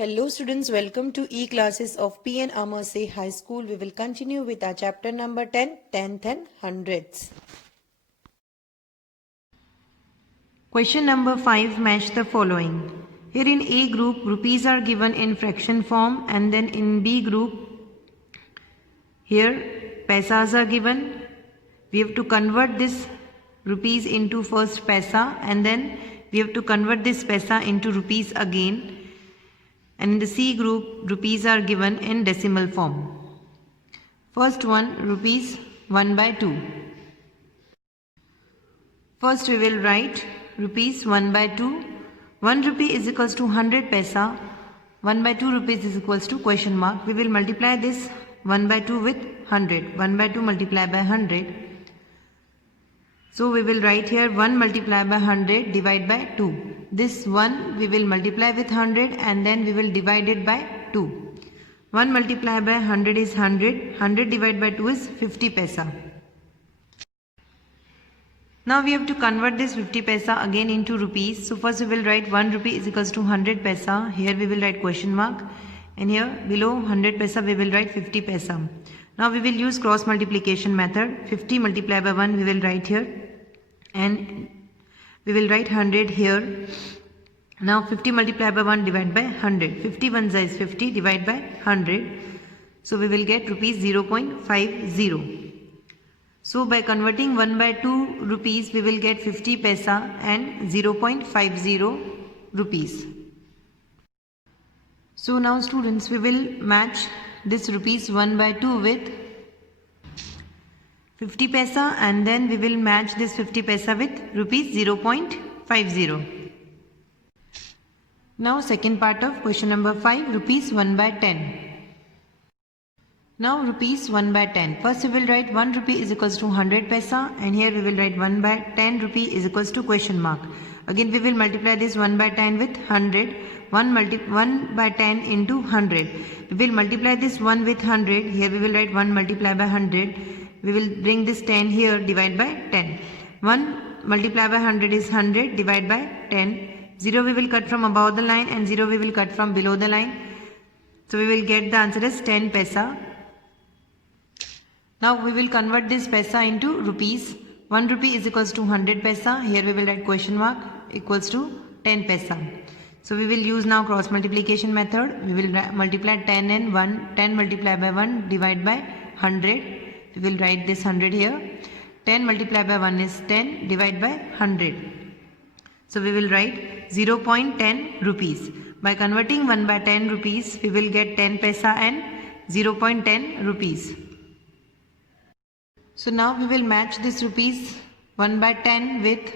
Hello students, welcome to e-classes of P.N. Amerse High School. We will continue with our chapter number 10, tenth and hundredths. Question number 5, match the following. Here in A group, rupees are given in fraction form, and then in B group, here paisas are given. We have to convert this rupees into first paisa, and then we have to convert this paisa into rupees again. And in the C group, rupees are given in decimal form. First one, rupees 1 by 2. First we will write rupees 1 by 2. 1 rupee is equals to 100 paisa. 1 by 2 rupees is equals to question mark. We will multiply this 1 by 2 with 100. 1 by 2 multiplied by 100. So we will write here 1 multiplied by 100 divided by 2. This 1 we will multiply with 100 and then we will divide it by 2. 1 multiplied by 100 is 100. 100 divided by 2 is 50 paisa. Now we have to convert this 50 paisa again into rupees. So first we will write 1 rupee is equals to 100 paisa. Here we will write question mark. And here below 100 paisa we will write 50 paisa. Now we will use cross multiplication method. 50 multiplied by 1 we will write here. And we will write 100 here. Now 50 multiplied by 1 divided by 100. 50 1 is 50 divided by 100. So we will get rupees 0.50. So by converting 1 by 2 rupees we will get 50 paisa and 0.50 rupees. So now students, we will match this rupees 1 by 2 with 50 paisa, and then we will match this 50 paisa with rupees 0.50. Now second part of question number 5, rupees 1 by 10. Now rupees 1 by 10. First we will write 1 rupee is equals to 100 paisa, and here we will write 1 by 10 rupee is equals to question mark. Again we will multiply this 1 by 10 with 100. 1 by 10 into 100. We will multiply this 1 with 100. Here we will write 1 multiplied by 100. We will bring this 10 here, divide by 10. 1 multiplied by 100 is 100, divide by 10. 0 we will cut from above the line and 0 we will cut from below the line. So we will get the answer as 10 paisa. Now we will convert this paisa into rupees. 1 rupee is equals to 100 paisa. Here we will write question mark equals to 10 paisa. So we will use now cross multiplication method. We will multiply 10 and 1. 10 multiplied by 1 divide by 100. We will write this 100 here. 10 multiplied by 1 is 10 divided by 100. So we will write 0.10 rupees. By converting 1 by 10 rupees, we will get 10 paisa and 0.10 rupees. So now we will match this rupees 1 by 10 with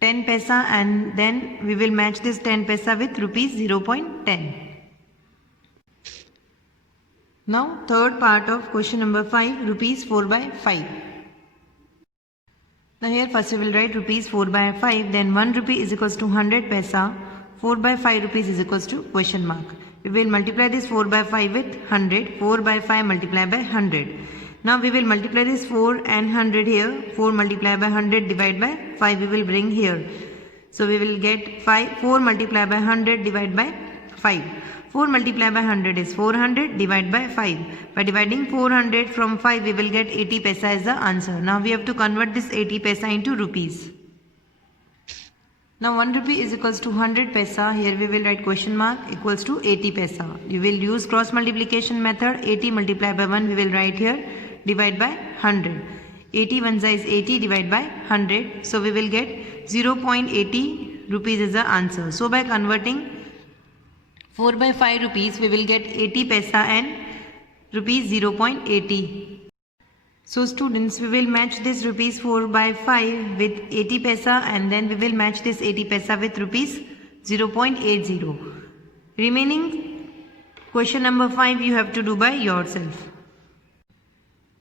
10 paisa, and then we will match this 10 paisa with rupees 0.10. Now third part of question number 5, rupees 4 by 5. Now here first we will write rupees 4 by 5, then 1 rupee is equals to 100 paisa. 4 by 5 rupees is equals to question mark. We will multiply this 4 by 5 with 100. 4 by 5 multiplied by 100. Now we will multiply this 4 and 100 here. 4 multiplied by 100 divided by 5 we will bring here. So we will get 4 multiplied by 100 divided by 5. 4 multiplied by 100 is 400 divided by 5. By dividing 400 from 5 we will get 80 paisa as the answer. Now we have to convert this 80 paisa into rupees. Now 1 rupee is equals to 100 paisa. Here we will write question mark equals to 80 paisa. You will use cross multiplication method. 80 multiplied by 1 we will write here, divide by 100. 80 1 is 80 divided by 100. So we will get 0.80 rupees as the answer. So by converting 4 by 5 rupees we will get 80 paisa and rupees 0.80. So students, we will match this rupees 4 by 5 with 80 paisa, and then we will match this 80 paisa with rupees 0.80. Remaining question number 5 you have to do by yourself.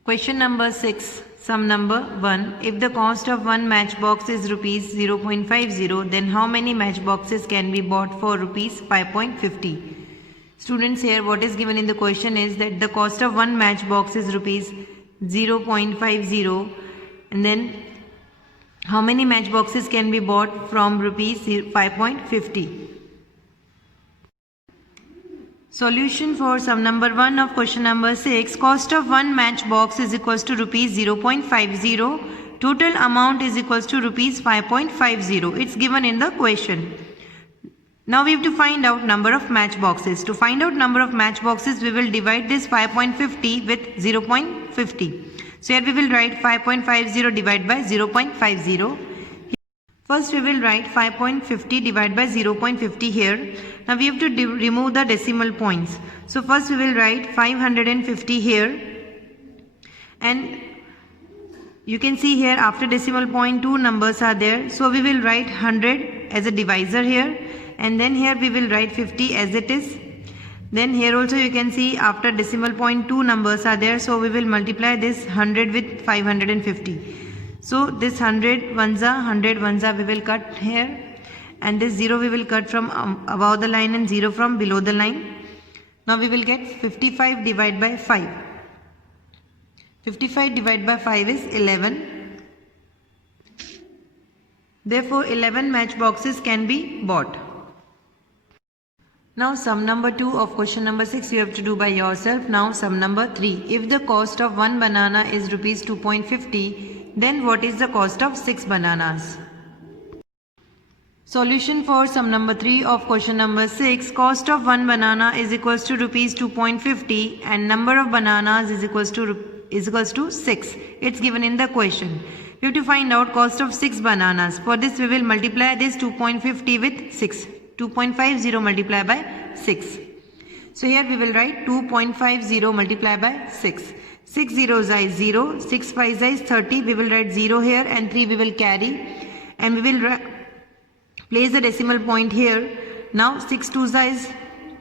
Question number 6, sum number 1. If the cost of one matchbox is rupees 0.50, then how many matchboxes can be bought for rupees 5.50? Students, here what is given in the question is that the cost of one matchbox is rupees 0.50, and then how many matchboxes can be bought from rupees 5.50? Solution for sum number 1 of question number 6. Cost of one matchbox is equals to rupees 0.50. Total amount is equals to rupees 5.50. It's given in the question. Now we have to find out number of matchboxes. To find out number of matchboxes, we will divide this 5.50 with 0.50. So here we will write 5.50 divided by 0.50. First we will write 5.50 divided by 0.50 here. Now we have to remove the decimal points. So first we will write 550 here, and you can see here after decimal point 2 numbers are there. So we will write 100 as a divisor here, and then here we will write 50 as it is. Then here also you can see after decimal point 2 numbers are there. So we will multiply this 100 with 550. So this 100 ones we will cut here, and this 0 we will cut from above the line and 0 from below the line. Now we will get 55 divided by 5. 55 divided by 5 is 11. Therefore 11 matchboxes can be bought. Now sum number 2 of question number 6 you have to do by yourself. Now sum number 3. If the cost of one banana is rupees 2.50, then what is the cost of 6 bananas? Solution for sum number 3 of question number 6. Cost of one banana is equals to rupees 2.50 and number of bananas is equals to 6. It's given in the question. We have to find out cost of 6 bananas. For this we will multiply this 2.50 with 6. 2.50 multiplied by 6. So here we will write 2.50 multiplied by 6. 6 zeros is 0, 6 5 is 30, we will write 0 here and 3 we will carry, and we will place the decimal point here. Now 6 2 is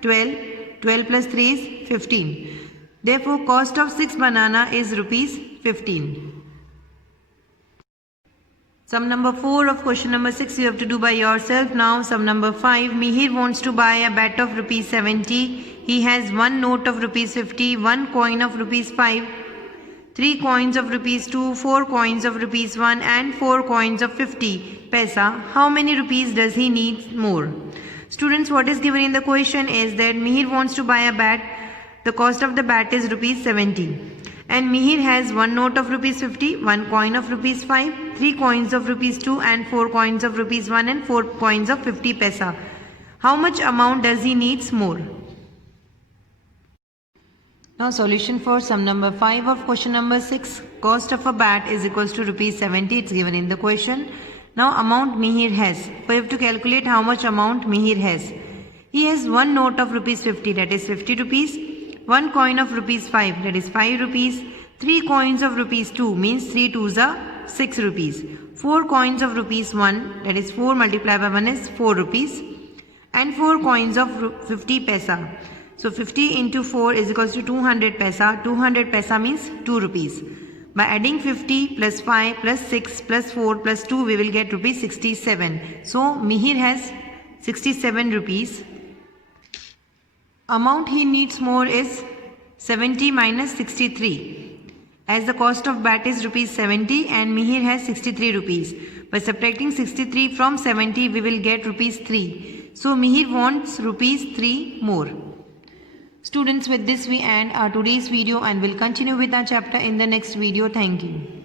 12, 12 plus 3 is 15. Therefore cost of 6 banana is rupees 15. Sum number 4 of question number 6 you have to do by yourself. Now sum number 5. Mihir wants to buy a bat of rupees 70. He has one note of rupees 50, one coin of rupees 5, 3 coins of rupees 2, 4 coins of rupees 1 and 4 coins of 50 paisa. How many rupees does he need more? Students, what is given in the question is that Mihir wants to buy a bat. The cost of the bat is rupees 70. And Mihir has one note of rupees 50, one coin of rupees 5, 3 coins of rupees 2 and 4 coins of rupees 1 and 4 coins of 50 paisa. How much amount does he needs more? Now solution for sum number 5 of question number 6. Cost of a bat is equals to rupees 70. It's given in the question. Now amount Mihir has. We have to calculate how much amount Mihir has. He has one note of rupees 50, that is 50 rupees. One coin of rupees 5, that is 5 rupees. 3 coins of rupees 2 means 3 2s are 6 rupees. 4 coins of rupees 1, that is 4 multiplied by 1 is 4 rupees. And 4 coins of 50 paisa. So 50 into 4 is equals to 200 paisa. 200 paisa means 2 rupees. By adding 50 plus 5 plus 6 plus 4 plus 2 we will get rupees 67. So Mihir has 67 rupees. Amount he needs more is 70 minus 63. As the cost of bat is rupees 70 and Mihir has 63 rupees. By subtracting 63 from 70 we will get rupees 3. So Mihir wants rupees 3 more. Students, with this we end our today's video and will continue with our chapter in the next video. Thank you.